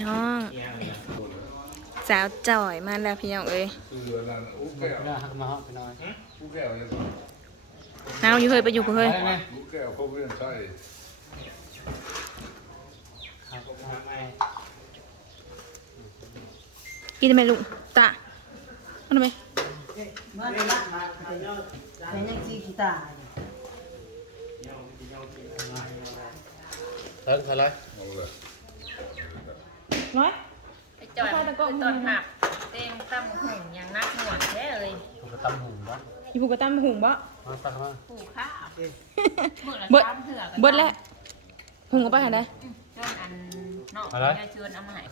น้อง สาวจ่อยมาแล้วพี่น้องเอ้ยคืออันนั้นอู้แก้วหน้าหักมาเหาะไปหน่อยอู้แก้วยังเอาอยู่เฮ้ยไปอยู่กับเฮ้ยไปไหมอู้แก้วเขาเรียนใช่ครับครับไม่กินได้ไหมลุงตาเอาได้ไหมมันละเป็นยังกี่กีตาร์เลิกอะไรเอาเลย น้อยไปจอยตอนหักเต็มตั้มหุ่นอย่างนักหนวดแท้เลยผมก็ตำหูวะอีผูกกระตั้มหุงบ่มาตักมาผูกข้าวเบิดละเบิดสามเถื่อกันเบิดแล้วหุงกับป้าหันได้จนอันนอกยายชวนเอามาให้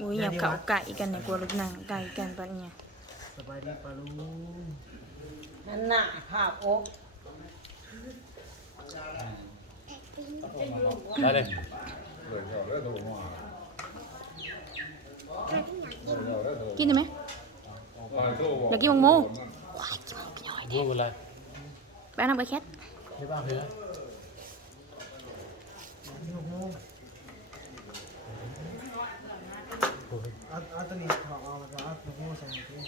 อุ้ยอยากเขาไก่กันเนี่ยกลัวลูกหนังไก่กันปะเนี่ยสบายดีปะลุงนั่นน่ะภาพอกได้เลย เลยเอาแล้วโทรมาเอาแล้วโทรกินได้ไหมมาโทรอยากกินมังโม่รู้อะไรไปเอาน้ำไปแคทไม่บ้าเพื่อเอาเอาตัวนี้ถอดออกแล้วก็เอาตัวโม่ใส่ถุง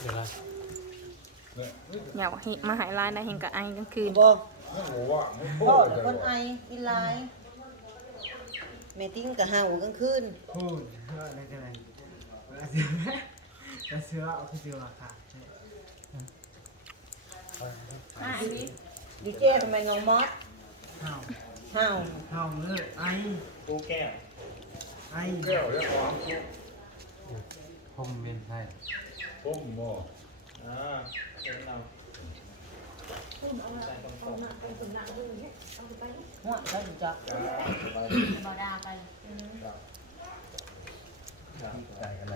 เดี๋ยวอะไรเนี่ยอยากให้มาหายลายนะเห็นกับไอ้กลางคืน บอกไม่บอกว่าไม่พูพ่อดแต่คนไอกินลาย แม่ติ้งกับเห่ากลางคืนพูดเพื่ออะไรกันเลยแล้วเสือแล้วเสือเอาคือเสือราคาอะอันนี้ดีเจทำไมงงมอสเห่าเห่าเห่าเนื้อไอตู้แก้วไอแก้วยังหวานผมเป็นไทยพุ่มบ่อ่าเป็นเรา หัวเขาจะจับดาไปใจอะไร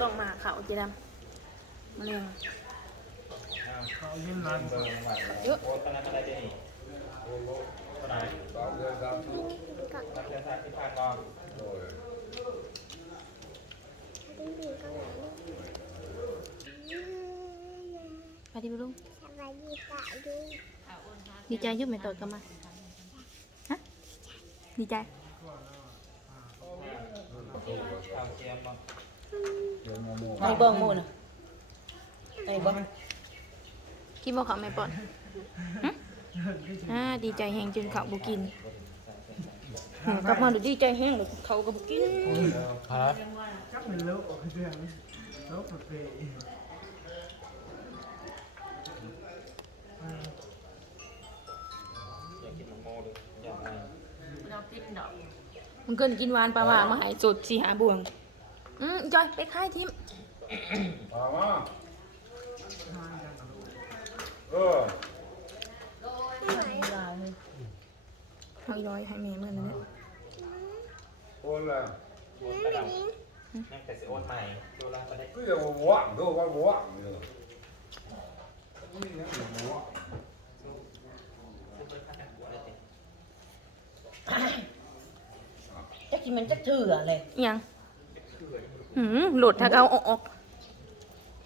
ต้องมาเขาเจดำมาเรียงเขาเย็นร้อนโอ้ตอนนั้นอะไรจะนี่ตอนไหน สามเดือนสามปี นักเรียนชายที่ผ่านมา โดย ไปที่ลุง เอาอ้นพาดีใจยุ่ไหมต่อยกันมา ฮะ ดีใจไอ้เบิ้งมูนะไอ้เบิ้งกินบ่เขาไม่ปอนหึอ่าดีใจแหงจนเขาบุกินกลับมาดูดีใจแหงเลยเขาก็บุกินพา กินดอกมันเกินกินหวานปลาหวานมาใหายสดสี่หาบวง อืมจอยไปค่ายทิมมามาเออลายเลยเอาอีร้อยให้แม่เมื่อนั้นแหละโอนแล้วโอนไปแล้วนั่นแต่สิโอนใหม่ดูแลไปได้ก็ยังว่างด้วยว่าว่างเลยนี่ยังว่าง จักกินมันจักเถื่อเลยอิหยังหืมโหลดถ้าเอาออกออก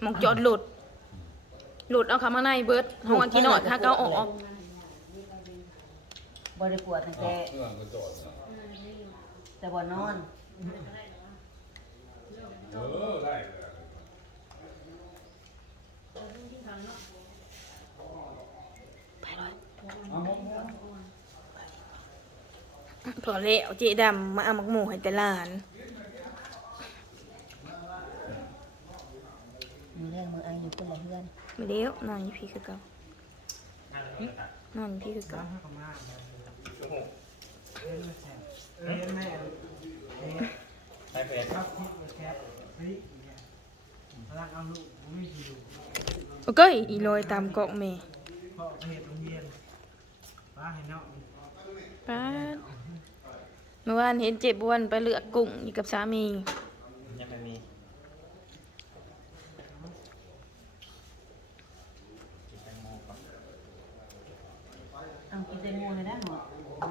หมองจอดโหลดโหลดเอาคำมาในเบิร์ดห้องอันกินหน่อยถ้าเอาออกออกบริปวดตั้งแต่เรื่องก็จอดนะแต่บ่นอน เออได้เลย ไปเลย เอาหมด พอแล้วเจดำมาเอามักหมูให้แต่หลานมีเรื่องมือไออยู่คนละเพื่อนไม่เลี้ยวนอนอยู่พี่คือเก่านอนอยู่พี่คือเก่าร้านข้าวมาเย็นแซ่เออเย็นแม่เอ๊ะได้เพจครับที่แคปเฮ้ยรักเอาลูกไม่ผิวโอเคอีลอยตามเกาะเมย์พ่อไปเหตุโรงเรียนป้าให้น้องป้าด เมื่อวานเห็นเจ็บวนไปเลือกกุ้งอยู่กับสามียังไม่มีกินแตงโมก่อนเอากินแตงโมเลยได้หมด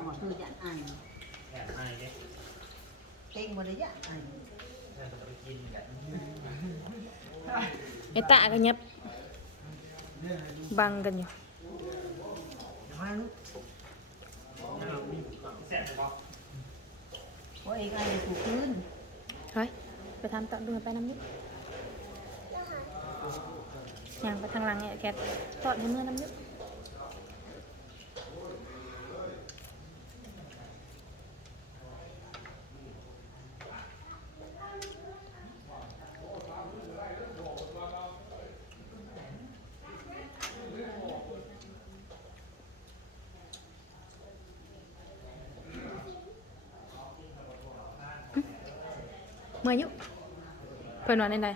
หมดคือยันไออยากไงดิเต็งบ่ได้ยันไอน่าจะไปกินกันไอ้ตากันยับบังกันอยู่ เให้ลูกเอามีแสบเลยปะเพราะเองไอ้ถูกคืนเฮ้ยไปทำตัดดูไปน้ำยุย่างไปทางหลังเนี่ยแกตอดให้เมื่อน้ำยุ เมื่อยุเพิ่นว่าในใด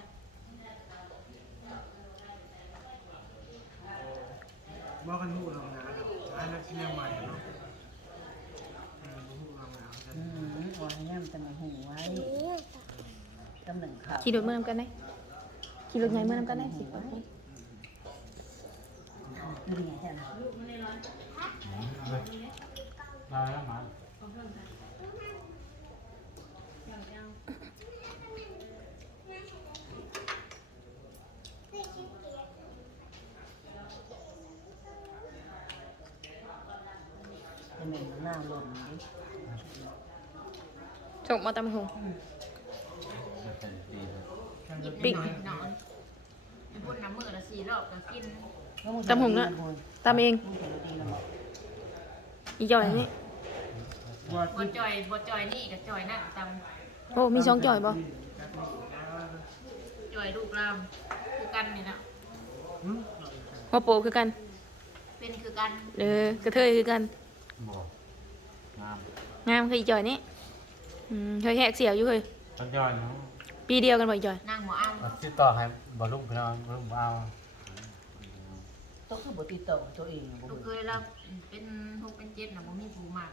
บอกกันหูลองนะครับร้านนักเชียงใหม่เนาะเออหูลองนะอืมวางแง่มแต่มันหูไว้ตำแหน่งข่าวขี่รถเมื่อนำกันได้ขี่รถใหญ่เมื่อนำกันได้สิโอเคคือไงใช่ไหมมาแล้วมา หม็นหน้าลมดิจกมาตำหงเป็นปีเลยปิ๊กนอนไอ้บุญน้ำมือละสี่รอบก็กินตำหงนะตำเองมึงเห็นดีแล้วอีจ่อยนี่ว่าบ่จอยบ่จอยนี่กับจอยนั่นตโอ้มีสองจ่อยบ่ำจอยลูกรามคือกันนี่นะอืมหัวโปคือกัน เป็นคือกันเด้อกระเทยคือกัน บอกงามงามคืออีจ่อยนี่อืมเคยแหกเสียวอยู่เคยต้นยอดเนาะปีเดียวกันบ่อีจ่อย นางหมอเอาเอาติดต่อให้บอลลูกพี่น้องบอลลูกเอาต้องคือบติดต่อตัวเองบ่ลูกเคยเราเป็นหกเป็นเจ็ดนะบ่มีผู้มาก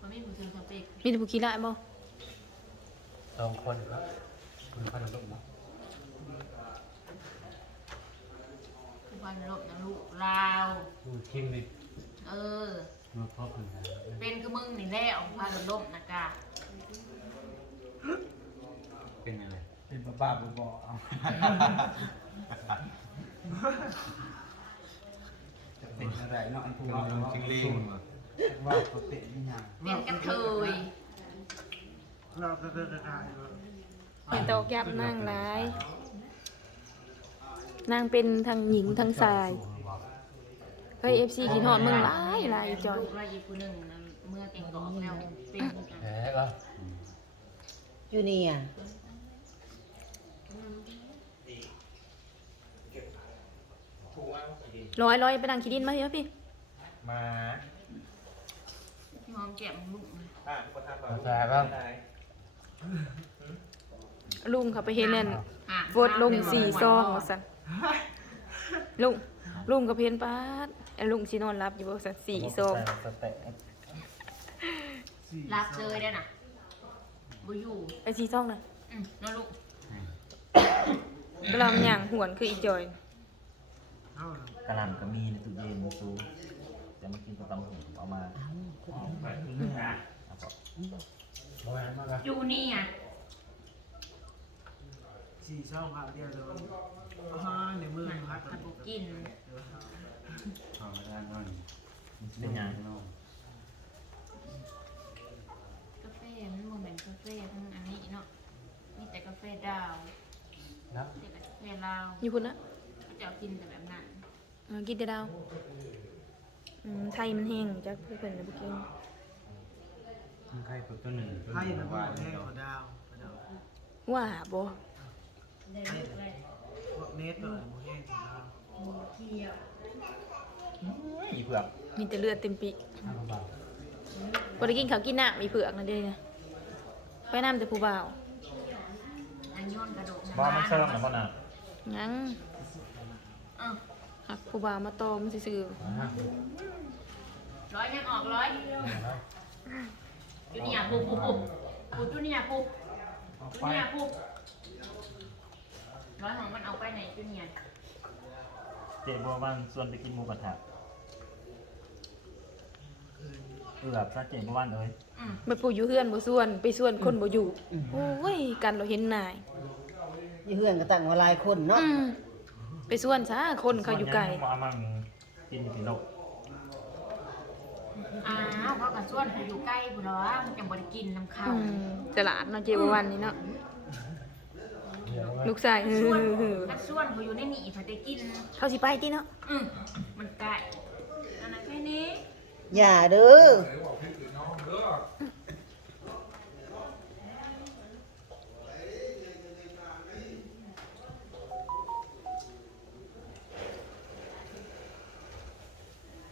บ่มีผู้ซื้อสเปกมีแต่ผู้ขี้ร้ายบ่สองคนครับคุณพันลูกเนาะคือพันลบนะลูกลาว ดูทีมดิเออ ดูครบเลยนะเป็นคือมึงนี่แหละเอาพันลบนะกะเป็นอะไรเป็นบ้าบ้าบอเอาจะเป็นอะไรเนาะอันพูเป็นเนาะยงจิงลิงว่าปกตินี่ยังเป็นกระเทยเราก็จะกระจายว่าเป็นตอกยับนางร้าย นางเป็นทั้งหญิงทั้งชาย เฮ้ย FC กินฮอดมึงหลายหลายอีจ่อยลูกว่าอีกผู้หนึ่งนั้นเมื่อเก่งกอกแล้วเป็นคือกันแพ้ก็อยู่นี่อะร้อยร้อยไปนั่งขี้ดินมาเถอะพี่มาพี่หอมแก้มลูกนะแพ้บ้างลุงเขาไปเห็นนั่นอะโวดลงสี่ซองว่าซั่นลุง ลุงก็เพิ่นปาดไอ้ลุงสินอนรับอยู่บ่ซั่นสี่ซองสเต็ปสี่รับเลยได้น่ะบ่อยู่ไอ้สี่ซองน่ะอืมเนาะลูกกำลังย่างหวนคืออีจอยเท่าไหร่กระหล่ำก็มีในตู้เย็นซูจะมากินกับตำหูเอามาโอ้ยมากครับอยู่นี่อะ สี่ช่องครับเดียวเลยอ่าในมือมันพัดมันบ่กินเอาไม่ได้นอนเป็นยังนอนกาแฟมันบ่แม่นกาแฟทั้งอันนี้เนาะมีแต่กาแฟดาวแล้วแต่กาแฟลาวอยู่พุ่นนะเขาจะเอากินแต่แบบนั้นเออกินแต่ดาวอืมไทยมันแห้งจักเพิ่นน่ะบ่กินมันใครตัวตัวหนึ่งให้นะพวว่ากแห้เดีงยวขอดาวขอดาวว่าบ่ ได้ลูกเลยพวกเน็ตเลยหมูแห้งขอดาวเที่ยวอีเผือกมีแต่เลือดเต็มปีห้าบาทบ่ได้กินข้าวกินน้ำมีเผือกนั่นเด้นะไปน้ำแต่ผู้บ่าวอันย้อนกระโดดบ้ามันเชื่อมนะพ่อน่ะยังเอ้าหักผู้บ่าวมาตอมซื่อร้อยยังออกร้อยจูเนียร์ปุ๊บปุ๊บปุ๊บปุ๊บจูเนียร์ปุ๊บจูเนียร์ปุ๊บ ร้อยของมันเอาไปไหนจูเนียร์เจ๊บัววันส่วนไปกินหมูกระทะเอือบซะเจ๊บัววันเอ้ยอืมๆไปปู่อยู่เฮือนบ่ส่วน ไปส่วนคนบ่อยู่โอ้ยกันเราเห็นนายยี่เฮือนก็ตั้งว่าหลายคนเนาะอืมไปส่วนซะคนเขาอยู่ไกลมามันกินกินโลกอ้าวเขากับส่วนผู้อยู่ใกล้ผู้เนาะมันจังบ่ได้กินน้ำข้าวอืมตลาดเนาะเจ๊บวันนี้เนาะ ลูกชายส่วนมันส่วนเขาอยู่ในหนีผัดได้กิน เขาสิไปที่เนาะอืมมันไก่อันนั้นแค่นี้ อย่าเด้อ